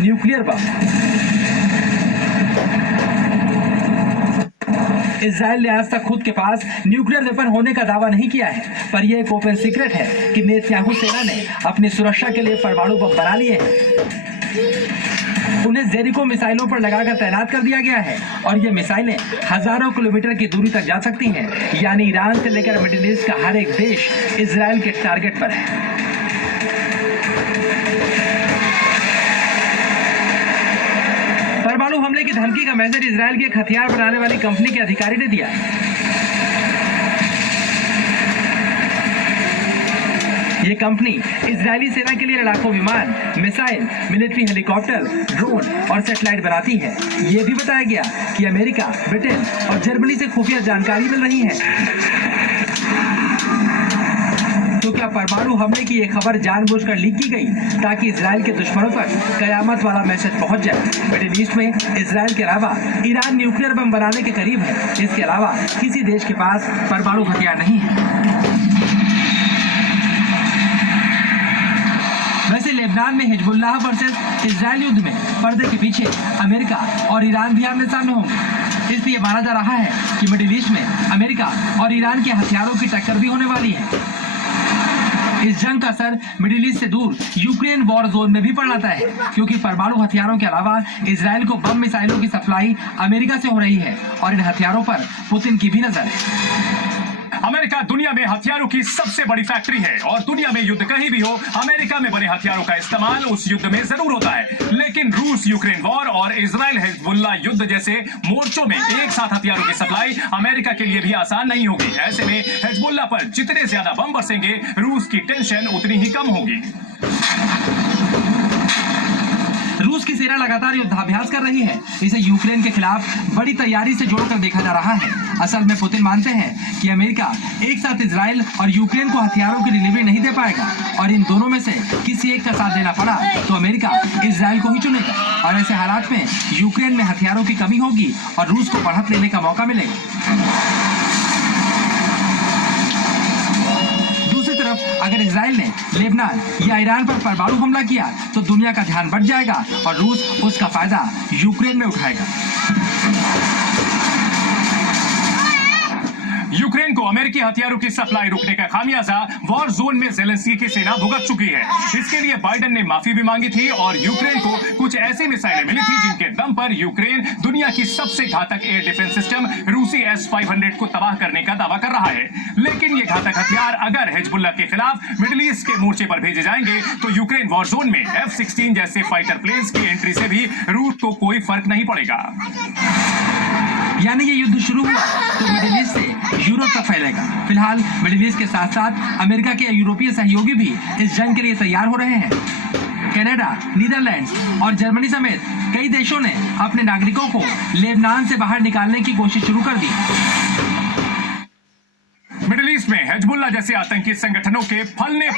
Nuclear bomb. Israel ने आज तक खुद के पास न्यूक्लियर वेपन होने का दावा नहीं किया है, पर यह एक ओपन सीक्रेट है कि नेतन्याहू सेना ने अपनी सुरक्षा के लिए परमाणु बम बना लिए हैं। उन्हें जेरिको मिसाइलों पर लगाकर तैनात कर दिया गया है और ये मिसाइलें हजारों किलोमीटर की दूरी तक जा सकती हैं, यानी ईरान से लेकर मिडिल ईस्ट का हर एक देश इजराइल के टारगेट पर है। परमाणु हमले की धमकी का मैसेज इजराइल की एक हथियार बनाने वाली कंपनी के अधिकारी ने दिया। ये कंपनी इजरायली सेना के लिए लड़ाकू विमान, मिसाइल, मिलिट्री हेलीकॉप्टर, ड्रोन और सैटेलाइट बनाती है। ये भी बताया गया कि अमेरिका, ब्रिटेन और जर्मनी से खुफिया जानकारी मिल रही है। तो क्या परमाणु हमले की ये खबर जानबूझकर लीक की गई ताकि इजराइल के दुश्मनों तक कयामत वाला मैसेज पहुंच जाए? मिडिल ईस्ट में इजराइल के अलावा ईरान न्यूक्लियर बम बनाने के करीब है। इसके अलावा किसी देश के पास परमाणु हथियार नहीं है। वैसे लेबनान में हिजबुल्लाह वर्सेस इजराइल युद्ध में पर्दे के पीछे अमेरिका और ईरान भी आमने सामने होंगे। इसलिए माना जा रहा है कि मिडिल ईस्ट में अमेरिका और ईरान के हथियारों की टक्कर भी होने वाली है। इस जंग का असर मिडिल ईस्ट से दूर यूक्रेन वॉर जोन में भी पड़ जाता है, क्योंकि परमाणु हथियारों के अलावा इजराइल को बम मिसाइलों की सप्लाई अमेरिका से हो रही है और इन हथियारों पर पुतिन की भी नजर है। अमेरिका दुनिया में हथियारों की सबसे बड़ी फैक्ट्री है और दुनिया में युद्ध कहीं भी हो, अमेरिका में बने हथियारों का इस्तेमाल उस युद्ध में जरूर होता है। लेकिन रूस यूक्रेन वॉर और इजराइल हिजबुल्लाह युद्ध जैसे मोर्चों में एक साथ हथियारों की सप्लाई अमेरिका के लिए भी आसान नहीं होगी। ऐसे में हिजबुल्लाह पर जितने ज्यादा बम बरसेंगे, रूस की टेंशन उतनी ही कम होगी। रूस की सेना लगातार युद्धाभ्यास कर रही है। इसे यूक्रेन के खिलाफ बड़ी तैयारी से जोड़कर देखा जा रहा है। असल में पुतिन मानते हैं कि अमेरिका एक साथ इजराइल और यूक्रेन को हथियारों की डिलीवरी नहीं दे पाएगा और इन दोनों में से किसी एक का साथ देना पड़ा तो अमेरिका इजराइल को ही चुनेगा और ऐसे हालात में यूक्रेन में हथियारों की कमी होगी और रूस को बढ़त लेने का मौका मिलेगा। अगर इजराइल ने लेबनान या ईरान पर परमाणु हमला किया तो दुनिया का ध्यान बढ़ जाएगा और रूस उसका फायदा यूक्रेन में उठाएगा। यूक्रेन को अमेरिकी हथियारों की सप्लाई रोकने का खामियाजा वॉर जोन में ज़ेलेंस्की की सेना भुगत चुकी है। इसके लिए बाइडेन ने माफी भी मांगी थी और यूक्रेन को कुछ ऐसी मिसाइलें मिली थी जिनके दम पर यूक्रेन दुनिया की सबसे घातक एयर डिफेंस सिस्टम रूसी S-500 को तबाह करने का दावा कर रहा है। लेकिन ये घातक हथियार अगर हिजबुल्लाह के खिलाफ मिडिल ईस्ट के मोर्चे पर भेजे जाएंगे तो यूक्रेन वॉर जोन में F-16 जैसे फाइटर प्लेन्स की एंट्री से भी रूस को कोई फर्क नहीं पड़ेगा। यानी ये युद्ध शुरू हुआ तो मिडिल ईस्ट से यूरोप तक फैलेगा। फिलहाल मिडिल ईस्ट के साथ साथ अमेरिका के यूरोपीय सहयोगी भी इस जंग के लिए तैयार हो रहे हैं। कनाडा, नीदरलैंड्स और जर्मनी समेत कई देशों ने अपने नागरिकों को लेबनान से बाहर निकालने की कोशिश शुरू कर दी। मिडिल ईस्ट में हिजबुल्लाह जैसे आतंकी संगठनों के फलने